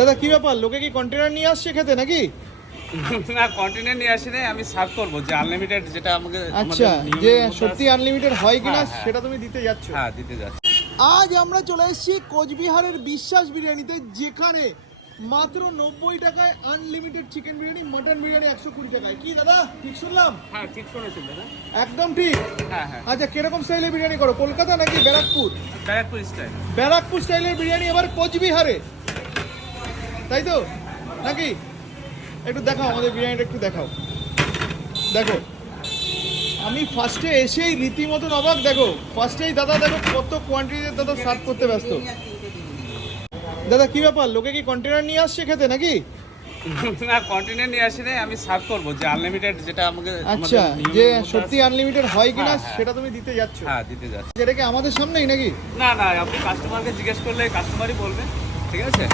দাদা কি ব্যাপার, লোকে কি কন্টেনার নিয়ে আসছে খেতে নাকি? না, কন্টেনার নিয়ে আসি নাই, আমি সার্ভ করব যে আনলিমিটেড যেটা আমাকে আচ্ছা, যে সত্যি আনলিমিটেড হয় কিনা হ্যাঁ। সেটা তুমি দিতে যাচ্ছ। হ্যাঁ, দিতে যাচ্ছি। আজ আমরা চলে এসেছি কোচবিহারের বিশ্বাস বিরিয়ানিতে, যেখানে মাত্র 90 টাকায় unlimited chicken biryani, mutton biryani 120 টাকায়। কি দাদা ঠিক শুনলাম? হ্যাঁ, ঠিক শুনেছেন দাদা। একদম ঠিক। হ্যাঁ হ্যাঁ, আচ্ছা, কিরকম স্টাইলের বিরিয়ানি করো, কলকাতা নাকি ব্যারাকপুর? ব্যারাকপুর স্টাইল। ব্যারাকপুর স্টাইলের বিরিয়ানি এবার কোচবিহারে, তাই তো নাকি? একটু দেখাও আমাদের বিরিয়ানিটা, একটু দেখাও। দেখো, আমি ফার্স্টে এসেই রীতিমতন অবাক। দেখো ফার্স্টেই দাদা, দেখো কত কোয়ান্টিটিতে দাদা সার্ভ করতে ব্যস্ত। দাদা কি ব্যাপার, লোকে কি কন্টেনার নিয়ে আসছে খেতে নাকি? না, কন্টেনার নিয়ে আসি নাই, আমি সার্ভ করব যে আনলিমিটেড যেটা আমাকে আচ্ছা, যে সত্যি আনলিমিটেড হয় কিনা হ্যাঁ। সেটা তুমি দিতে যাচ্ছ। হ্যাঁ, দিতে যাচ্ছি। যেটা কি আমাদের সামনেই নাকি? না না, আপনি কাস্টমারকে জিজ্ঞেস করলে কাস্টমারই বলবে, ঠিক আছে?